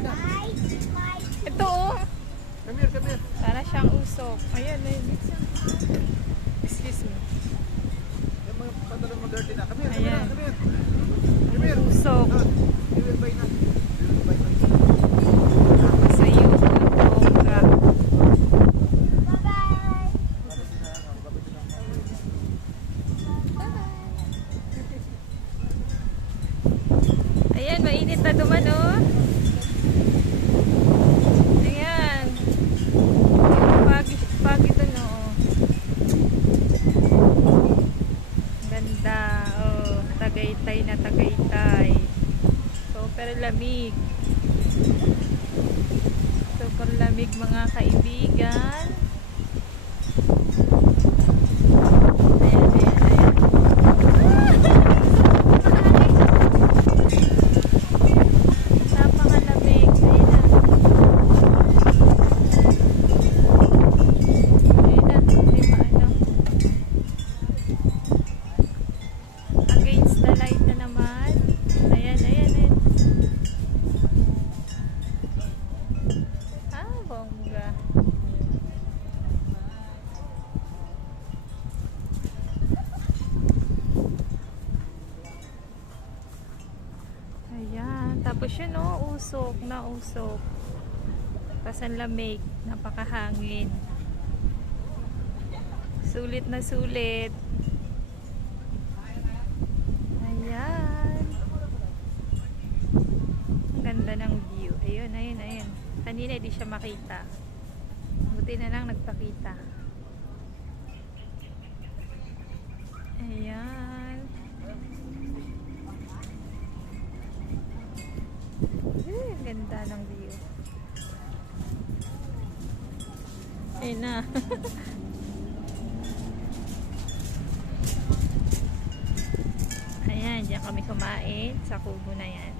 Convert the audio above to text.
Ito oh. Come here, come here. Para siyang usok. Ayan, ayun. Excuse me. Yung mga pantalon mo dirty na. Come here, Ayan. come here. Come here. Usok. You will buy na. You will buy na. Masayo ng bongga. Ayan, mainit na duman oh. Ayan. Pag ito no. Ganda. Oh, Tagaytay na Tagaytay. Super lamig. Super lamig mga kaibigan. Ayan, ayan, ayan. Napakalamig. Ayan na. Ayan na. Hindi maano. Against the light na naman. Ayan, ayan, ayan. Ah, bongga. Ayan. Tapos yun oh, usok na usok. Tapos ang lamig. Napakahangin. Sulit na sulit. Ayan. Ang ganda ng view. Ayun, ayun, ayun. Kanina di siya makita. Buti na lang nagpakita. Ayan. Ang ganda ng view. Ayun na. Ayan, diyan kami kumain sa kubo na yan.